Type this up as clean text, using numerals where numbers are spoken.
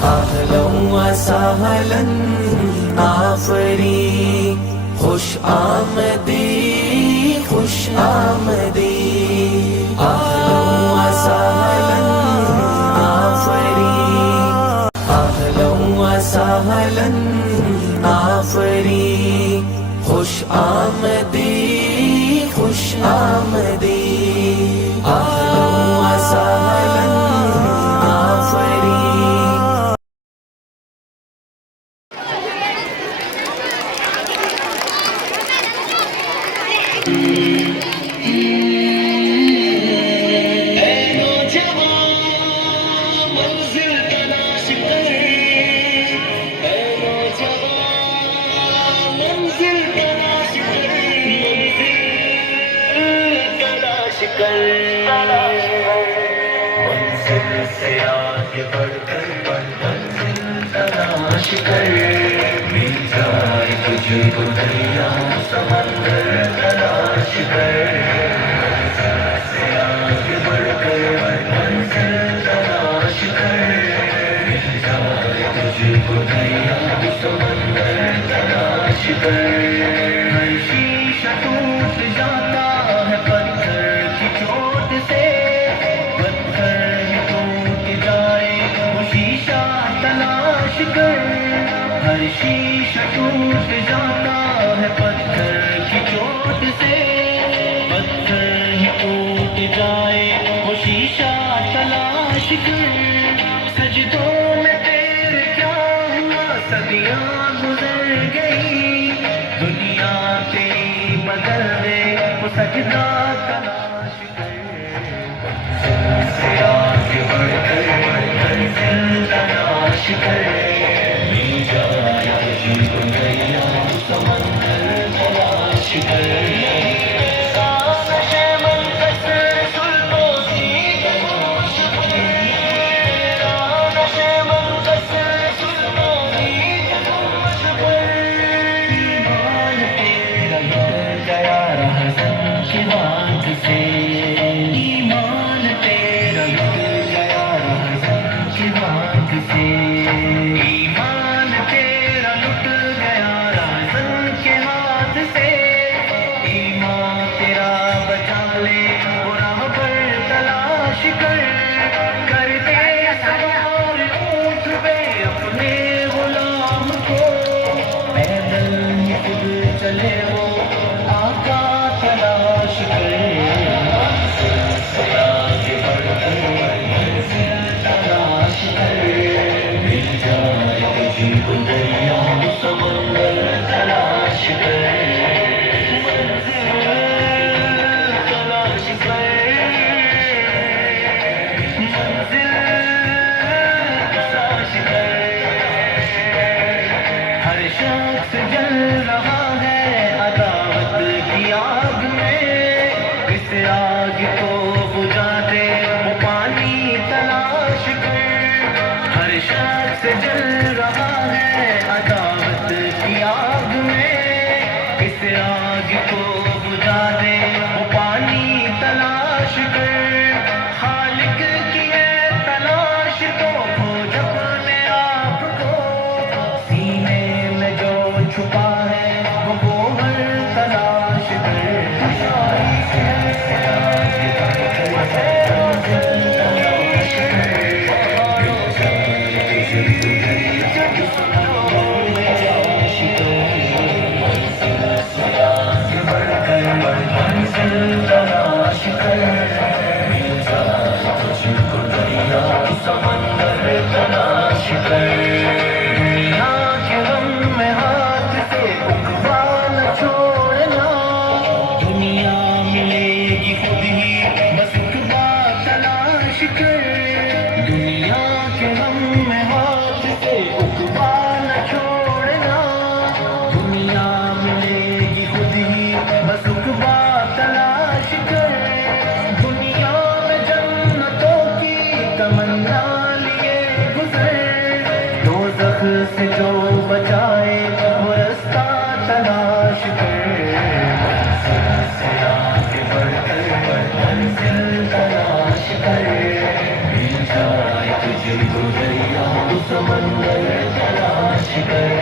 अहलन व सहलन आफरी, खुश आमदी खुश आमदी। अहलन व सहलन आफरी, अहलन व सहलन आफरी, खुश आमदी खुश आमदी। अहलन व सहलन आफरी। मंजिल से आगे बढ़कर मंजिल तलाश कर, मिल जाए तुझको दरिया समंदर तलाश कर। मंजिल से आगे बढ़कर मंजिल तलाश कर, मिल जाए तुझको दरिया समंदर तलाश कर। हर शीशा टूट जाता है पत्थर की चोट से, पत्थर ही टूट जाए वो शीशा तलाश कर। हर शीशा टूट जाता है पत्थर की चोट से, पत्थर ही टूट जाए वो शीशा तलाश कर। सजदों में तेरे क्या हुआ, सदियां गुजर गई, दुनिया तेरी बदल दे वो सजदा तलाश कर। मंजिल से आगे बढ़कर मंजिल तलाश कर, मिल जाए तुझको दरिया समंदर तलाश कर। ईमान तेरा लुट गया रहज़न के हाथ से, ईमान तेरा लुट गया रहज़न के हाथ से। ईमान तेरा बचा ले वो राह पर तलाश कर, कर दे सवार ऊँट पे अपने गुलाम को, पैदल ही खुद चले वो आका तलाश कर। हर शख्स जल रहा है अदावत की आग में, इस आग को बुझा दे वो पानी तलाश कर। हर शख्स जल रहा है अदावत की आग में, इस आग को बुझा दे वो पानी तलाश कर। खालिक की है तलाश तो खोज अपने आप को, सीने में जो छुपा है वो गोहर तलाश कर। दुनिया के गम में हाथ से उकवा न छोड़ना, दुनिया मिलेगी खुद ही बस उकवा तलाश कर। दुनिया के गम में हाथ से उकवा न छोड़ना, दुनिया मिलेगी खुद ही बस उकवा तलाश कर। दुनिया में जन्नतों की तमन्ना लिए गुजर, दोज़ख से जो बचाए वो रास्ता तलाश कर। मंजिल से आगे बढ़कर मंजिल तलाश कर, मिल जाए तुझको दरिया समंदर तलाश कर